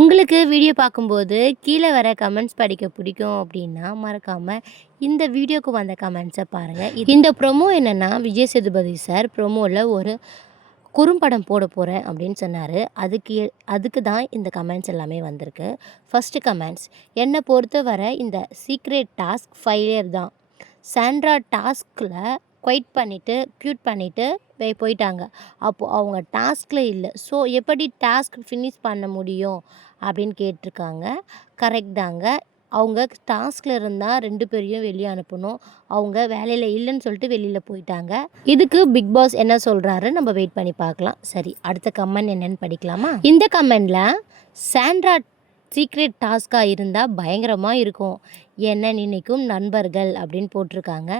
உங்களுக்கு வீடியோ பார்க்கும்போது கீழே வர கமெண்ட்ஸ் படிக்க பிடிக்கும் அப்படின்னா மறக்காமல் இந்த வீடியோக்கு வந்த கமெண்ட்ஸை பாருங்கள். இந்த ப்ரொமோ என்னென்னா, விஜய் சேதுபதி சார் ப்ரொமோவில் ஒரு குறும்படம் போட போகிறேன் அப்படின்னு சொன்னார். அதுக்கு தான் இந்த கமெண்ட்ஸ் எல்லாமே வந்திருக்கு. ஃபஸ்ட்டு கமெண்ட்ஸ், என்னை பொறுத்தவரை இந்த சீக்ரெட் டாஸ்க் ஃபெயிலியர் தான். சாண்ட்ரா டாஸ்கில் குவைட் பண்ணிவிட்டு க்யூட் பண்ணிவிட்டு போயிட்டாங்க. அப்போது அவங்க டாஸ்கில் இல்லை. ஸோ எப்படி டாஸ்க் ஃபினிஷ் பண்ண முடியும் அப்படின்னு கேட்டிருக்காங்க. கரெக்ட் தாங்க. அவங்க டாஸ்கில் இருந்தால் 2 பேரையும் வெளியே அனுப்பணும். அவங்க வேலையில் இல்லைன்னு சொல்லிட்டு வெளியில் போயிட்டாங்க. இதுக்கு பிக் பாஸ் என்ன சொல்கிறாரு நம்ம வெயிட் பண்ணி பார்க்கலாம். சரி, அடுத்த கமெண்ட் என்னென்னு படிக்கலாமா? இந்த கமெண்டில் சாண்ட்ரா சீக்ரெட் டாஸ்காக இருந்தால் பயங்கரமாக இருக்கும், என்ன நினைக்கும் நண்பர்கள் அப்படின்னு போட்டிருக்காங்க.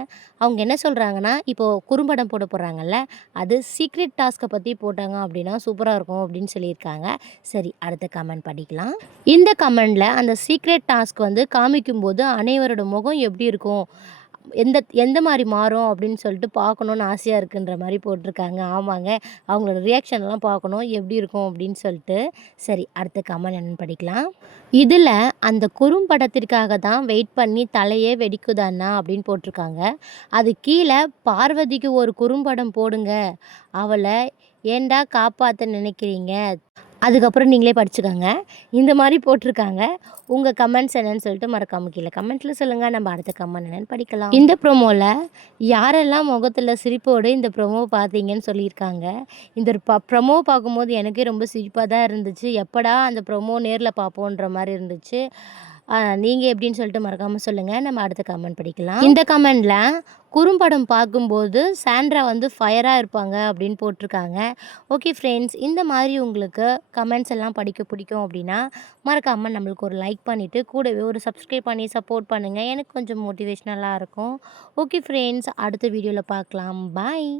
அவங்க என்ன சொல்கிறாங்கன்னா, இப்போது குறும்படம் போட போகிறாங்கல்ல, அது சீக்ரெட் டாஸ்க்கை பற்றி போட்டாங்க அப்படின்னா சூப்பராக இருக்கும் அப்படின்னு சொல்லியிருக்காங்க. சரி, அடுத்த கமெண்ட் படிக்கலாம். இந்த கமெண்டில் அந்த சீக்ரெட் டாஸ்க் காமிக்கும்போது அனைவரோட முகம் எப்படி இருக்கும், எந்த மாதிரி மாறும் அப்படின்னு சொல்லிட்டு பார்க்கணுன்னு ஆசையாக இருக்குன்ற மாதிரி போட்டிருக்காங்க. ஆமாங்க, அவங்களோட ரியாக்ஷன்லாம் பார்க்கணும் எப்படி இருக்கும் அப்படின்னு சொல்லிட்டு. சரி, அடுத்த கமெண்ட் என்னென்னு படிக்கலாம். இதில் அந்த குறும்படத்திற்காக தான் வெயிட் பண்ணி தலையே வெடிக்குதாண்ணா அப்படின்னு போட்டிருக்காங்க. அது கீழே பார்வதிக்கு ஒரு குறும்படம் போடுங்க, அவளை ஏண்டா காப்பாற்ற நினைக்கிறீங்க, அதுக்கப்புறம் நீங்களே படிச்சுக்கோங்க, இந்த மாதிரி போட்டிருக்காங்க. உங்கள் கமெண்ட்ஸ் என்னென்னு சொல்லிட்டு மறக்காமல் கீழே கமெண்ட்டில் சொல்லுங்கள். நம்ம அடுத்த கமெண்ட் என்னென்னு படிக்கலாம். இந்த ப்ரோமோவில் யாரெல்லாம் முகத்தில் சிரிப்போடு இந்த ப்ரோமோ பார்த்தீங்கன்னு சொல்லியிருக்காங்க. இந்த ப்ரோமோ பார்க்கும்போது எனக்கே ரொம்ப சிரிப்பாக தான் இருந்துச்சு. எப்படா அந்த ப்ரோமோ நேரில் பார்ப்போன்ற மாதிரி இருந்துச்சு. நீங்கள் எப்படின்னு சொல்லிட்டு மறக்காமல் சொல்லுங்கள். நம்ம அடுத்த கமெண்ட் படிக்கலாம். இந்த கமெண்டில் குறும்படம் பார்க்கும்போது சாண்ட்ரா ஃபயராக இருப்பாங்க அப்படின்னு போட்டிருக்காங்க. ஓகே ஃப்ரெண்ட்ஸ், இந்த மாதிரி உங்களுக்கு கமெண்ட்ஸ் எல்லாம் படிக்க பிடிக்கும் அப்படின்னா மறக்காமல் நம்மளுக்கு ஒரு லைக் பண்ணிவிட்டு கூடவே ஒரு சப்ஸ்கிரைப் பண்ணி சப்போர்ட் பண்ணுங்கள். எனக்கு கொஞ்சம் மோட்டிவேஷ்னலாக இருக்கும். ஓகே ஃப்ரெண்ட்ஸ், அடுத்த வீடியோவில் பார்க்கலாம். பாய்.